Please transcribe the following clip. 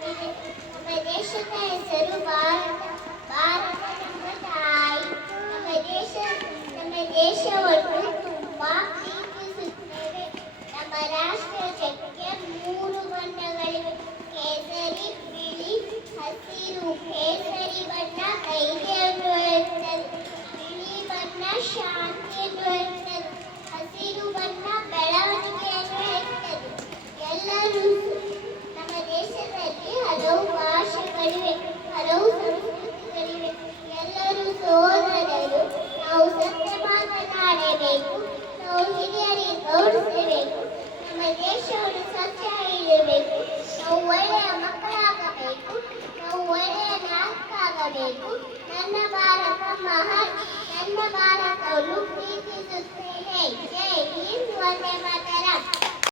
ಬಂದಿದೆ. ನಮ್ಮ ದೇಶದ ಹೆಸರು ಭಾರತ. ಭಾರತ ನಮ್ಮ ತಾಯಿ. ನಮ್ಮ ದೇಶವನ್ನು ತುಂಬಾ ಪ್ರೀತಿಸುತ್ತೇವೆ. ನಮ್ಮ ರಾಷ್ಟ್ರ ಧ್ವಜಕ್ಕೆ 3 ಬಣ್ಣಗಳಿವೆ: ಕೇಸರಿ, ಬಿಳಿ, ಹಸಿರು. ಕೇಸರಿ ಬಣ್ಣ ಧೈರ್ಯವನ್ನು ಹೇಳುತ್ತದೆ, ಬಿಳಿ ಬಣ್ಣ ಶಾಂತಿಯನ್ನು ಹೇಳುತ್ತದೆ, ಹಸಿರು ಬಣ್ಣ ಬೆಳವಣಿಗೆಯನ್ನು ಹೇಳುತ್ತದೆ. ಎಲ್ಲರೂ ನಮ್ಮ ದೇಶದಲ್ಲಿ ಹಲವು ಭಾಷೆಗಳಿವೆ, ಹಲವು ಸಂಸ್ಕೃತಿಗಳಿವೆ. ಎಲ್ಲರೂ ಸೋದರರು. ನಾವು ಸತ್ಯ ಮಾತನಾಡಬೇಕು, ನಾವು ಹಿರಿಯರಿಗೆ ಗೌರವಿಸಬೇಕು. ನಮ್ಮ ದೇಶವನ್ನು